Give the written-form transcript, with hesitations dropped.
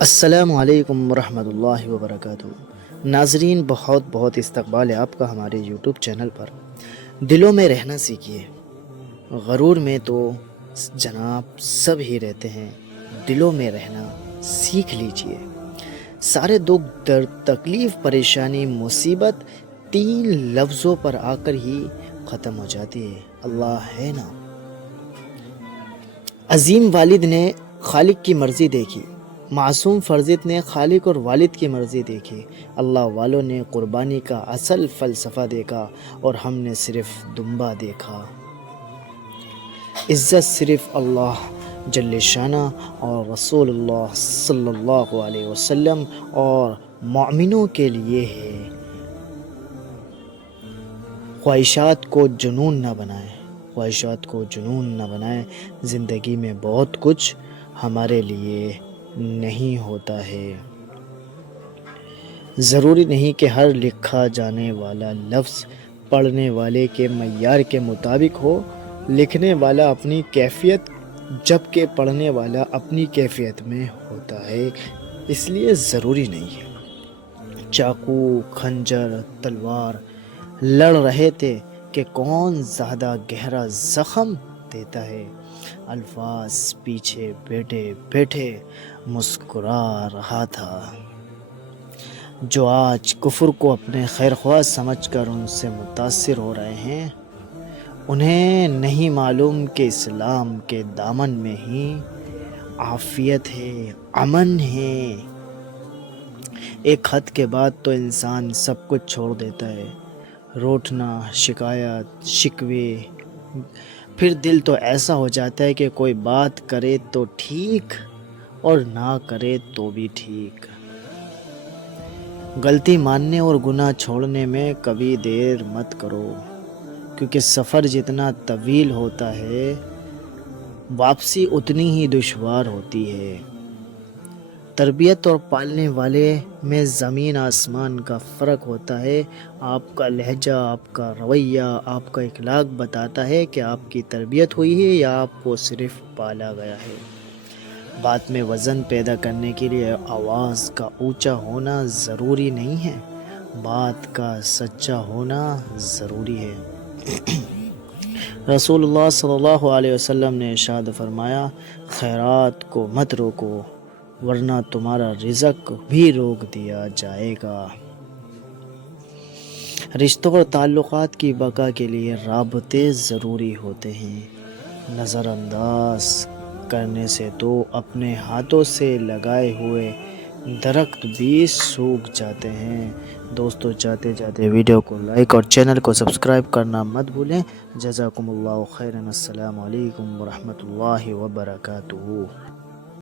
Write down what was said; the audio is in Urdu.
السلام علیکم ورحمۃ اللہ وبرکاتہ۔ ناظرین، بہت بہت استقبال ہے آپ کا ہمارے یوٹیوب چینل پر۔ دلوں میں رہنا سیکھیے، غرور میں تو جناب سب ہی رہتے ہیں، دلوں میں رہنا سیکھ لیجئے۔ سارے دکھ، درد، تکلیف، پریشانی، مصیبت 3 لفظوں پر آ کر ہی ختم ہو جاتی ہے: اللہ ہے نا۔ عظیم والد نے خالق کی مرضی دیکھی، معصوم فرزند نے خالق اور والد کی مرضی دیکھی، اللہ والوں نے قربانی کا اصل فلسفہ دیکھا اور ہم نے صرف دنبا دیکھا۔ عزت صرف اللہ جل شانہ اور رسول اللہ صلی اللہ علیہ وسلم اور مومنوں کے لیے ہے۔ خواہشات کو جنون نہ بنائیں، خواہشات کو جنون نہ بنائیں۔ زندگی میں بہت کچھ ہمارے لیے نہیں ہوتا ہے۔ ضروری نہیں کہ ہر لکھا جانے والا لفظ پڑھنے والے کے معیار کے مطابق ہو۔ لکھنے والا اپنی کیفیت، جبکہ پڑھنے والا اپنی کیفیت میں ہوتا ہے، اس لیے ضروری نہیں ہے۔ چاقو، خنجر، تلوار لڑ رہے تھے کہ کون زیادہ گہرا زخم دیتا ہے۔ الفاظ پیچھے بیٹھے بیٹھے مسکرا رہا تھا۔ جو آج کفر کو اپنے خیر خواہ سمجھ کر ان سے متاثر ہو رہے ہیں، انہیں نہیں معلوم کہ اسلام کے دامن میں ہی عافیت ہے، امن ہے۔ ایک حد کے بعد تو انسان سب کچھ چھوڑ دیتا ہے، روٹنا، شکایت، شکوے۔ پھر دل تو ایسا ہو جاتا ہے کہ کوئی بات کرے تو ٹھیک اور نہ کرے تو بھی ٹھیک۔ غلطی ماننے اور گناہ چھوڑنے میں کبھی دیر مت کرو، کیونکہ سفر جتنا طویل ہوتا ہے، واپسی اتنی ہی دشوار ہوتی ہے۔ تربیت اور پالنے والے میں زمین آسمان کا فرق ہوتا ہے۔ آپ کا لہجہ، آپ کا رویہ، آپ کا اخلاق بتاتا ہے کہ آپ کی تربیت ہوئی ہے یا آپ کو صرف پالا گیا ہے۔ بات میں وزن پیدا کرنے کے لیے آواز کا اونچا ہونا ضروری نہیں ہے، بات کا سچا ہونا ضروری ہے۔ رسول اللہ صلی اللہ علیہ وسلم نے ارشاد فرمایا: خیرات کو مت روکو، ورنہ تمہارا رزق بھی روک دیا جائے گا۔ رشتوں اور تعلقات کی بقا کے لیے رابطے ضروری ہوتے ہیں۔ نظر انداز کرنے سے تو اپنے ہاتھوں سے لگائے ہوئے درخت بھی سوکھ جاتے ہیں۔ دوستو، جاتے جاتے ویڈیو کو لائک اور چینل کو سبسکرائب کرنا مت بھولیں۔ جزاکم اللہ خیرا۔ السلام علیکم ورحمۃ اللہ وبرکاتہ۔